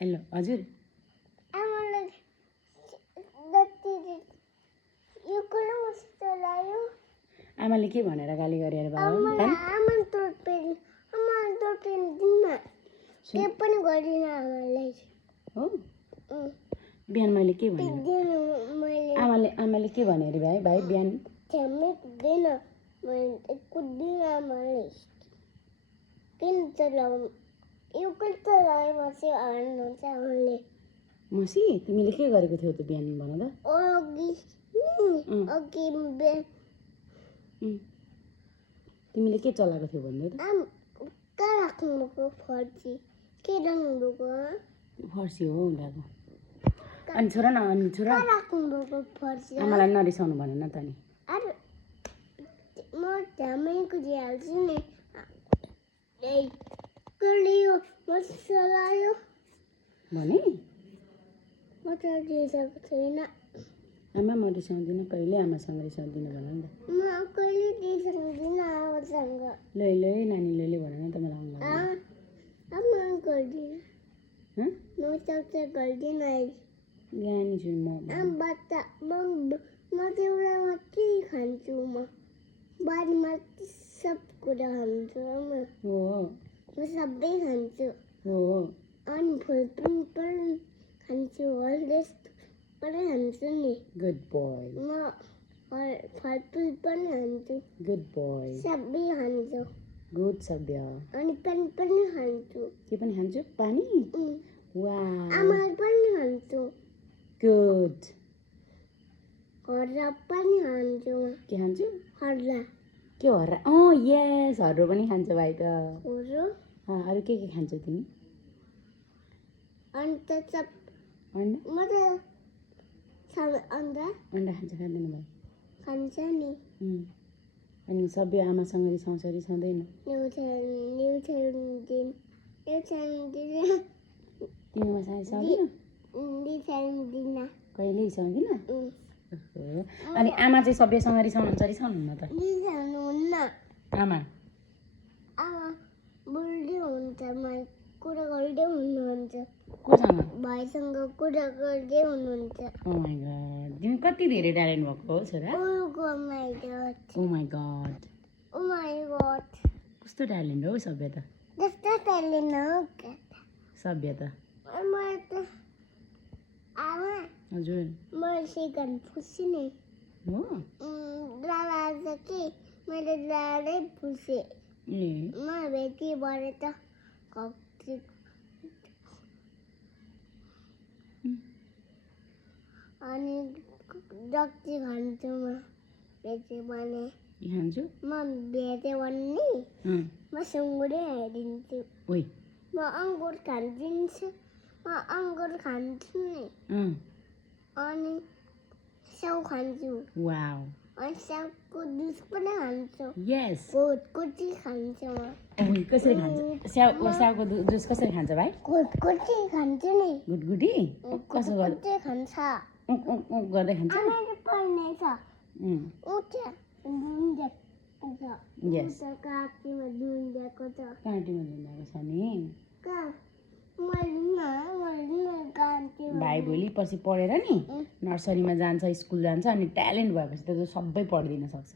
hello हजुर आमालाई जति यो कुरो मस्तो लाग्यो आमाले के भनेर गाली गरे अरे बाबा आमा तोड्पेन दिन्न के पनि गरिन आमालाई हो बिहान मैले के भने दिनु मैले आमाले के भने अरे भाइ बिहान झ्याम्मै कुद्दैन मैले कुद्दिन आमाले किन चलाउनु यो कुर्ता लगाएपछि हार्नुहुन्छ आमाले मसी तिमीले के गरेको थियौ त बिहान भन त अघि तिमीले के चलाएको थियौ भन्दै त कहाँ राख्नुभएको फर्सी के राख्नुभएको फर्सी हो उनीहरूको अनि छोरा न अनि छोरा कहाँ राख्नुभएको फर्सी आमालाई नरिसाउनु भन न त नि अरे म झ्याम्मै कुदिहाल्छु नि कलियो मसला लाग्यो भने म त रिसाएको छैन आमा म रिसाउँदिनँ कहिले आमासँग रिसाउँदिनँ भन नि त म कहिले रिसाउँदिनँ आमासँग लै नानी लै भन न त मलाई आमा गर्दिनँ म सक्छ गर्दिनँ ज्ञानी छु म बच्चा म एउटा मात्रै खान्छु म बारीमा सब कुरा खान्छु हो म सबै खान्छु हो अनि फुल पनि खान्छु हरेस पनि खान्छु नि गुड बोय म फलफुल पनि खान्छु गुड बोय सबै खान्छु गुड सभ्य अनि पानी पनि खान्छु के पनि खान्छु पानी वा आमा पनि खान्छु गुड हर्रा पनि खान्छु के खान्छु हर्रा के हर्रा यस हर्रो पनि खान्छ भाइ त अरू के खान्छौ तिमी अन्त सब अन्डा म त अन्डा खान्छ खाँदैन भाइ खान्छ नि अनि सबै आमासँग रिसाउँछ रिसाउँदैन तिमी मसँग रिसाउँदिन कहिले रिसाउँदिन अनि आमा चाहिँ सबैसँग रिसाउनुहुन्छ रिसाउनुहुन्न त रिसाउनुहुन्न आमा बोल्दै हुन्छ कुरा गर्दै हुनुहुन्छ कोसँग भाइसँग कुरा गर्दै हुनुहुन्छ ओ माय गॉड तिमी कति धेरै ट्यालेन्ट भएको हो छोरा oh my god oh my god कस्तो ट्यालेन्ट हो सभ्य त जस्तो ट्यालेन्ट हो सभ्य त मलाई त आमा हजुर मैले सिकाउनु फुस्छु नि हो दादा आज कि मैले दादै फुसेँ ए म भेटी भरे त अनि जति खान्छु म भेटे भने खान्छु म भेटे भने म सुँगुरै हालिदिन्छु ओइ म अङ्गुर खान्छु नि अनि स्याउ खान्छु वाउ अनि स्याउको जुस पनि खान्छु यस घोटको चाहिँ खान्छु म कसरी खान्छ स्याउको जुस कसरी खान्छ भाइ घोटको चाहिँ खान्छु नि गुटगुटी कसो चाहिँ खान्छ गर्दै खान्छ आमाले पढ्नेछ यस काँटीमा दुध दिएको छ काँटीमा धुँदाको छ नि भाइ भोलि पछि पढेर नि नर्सरीमा जान्छ स्कुल जान्छ अनि ट्यालेन्ट भएपछि त सबै पढिदिन सक्छ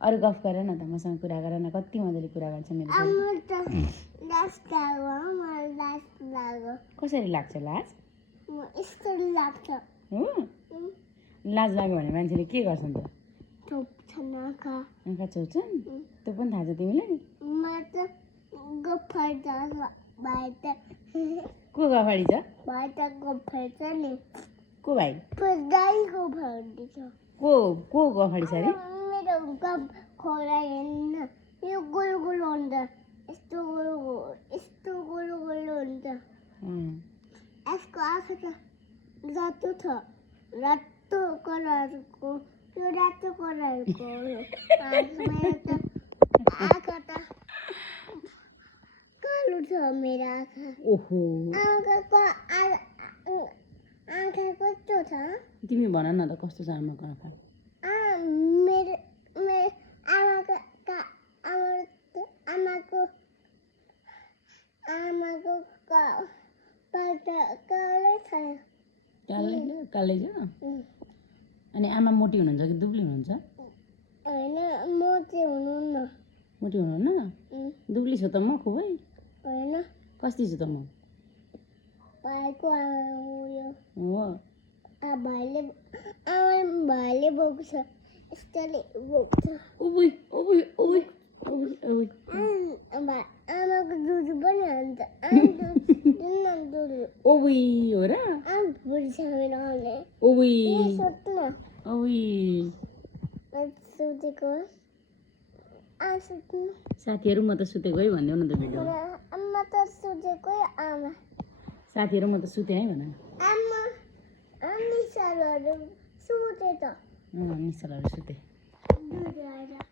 अरू गफ गर न त मसँग कुरा गर न कति मजाले कुरा गर्छ मेरो कसरी लाग्छ लाज हो लाज लाग्यो भने मान्छेले के गर्छन् त आँखा चोप्छन् त्यो पनि थाहा छ तिमीलाई को गफाडी छ को भाइ को गफाडी छ अरे मेरो गफ खोला हेर्न यो गोल गोल हुन्छ यस्तो गोल हुन्छ यसको आँखा त रातो कलरको यो रातो कलरको आँखा त कालो छ मेरो आँखा ओहो आँखा कस्तो छ तिमी भन न त कस्तो छ आमाको आँखा मेरो आमाको कालै खायो कालै छ अनि आमा मोटी हुनुहुन्छ कि दुब्ली हुनुहुन्छ होइन म चाहिँ हुनुहुन्न मोटी हुनुहुन्न दुब्ली छ त म खुबै होइन कस्ती छु त म भाइको उयो हो भाइले बोक्छ यस्तोले बोक्छ ओबुई ओबुई ओबुई ओबुई ओबुई आमाको दुधु पनि हान्छ दुधु ओबुई हो र बुढी छ मेरो आउने ओबुई सोध्नु ओबुई सोधेको सोध्नु साथीहरू म त सुतेको है भनिदेऊ न त भिडियो आमा त सोधेकै आमा साथीहरू म त सुतेँ है भन आमा निसारहरू सुते त निसालहरू सुते दुध आएर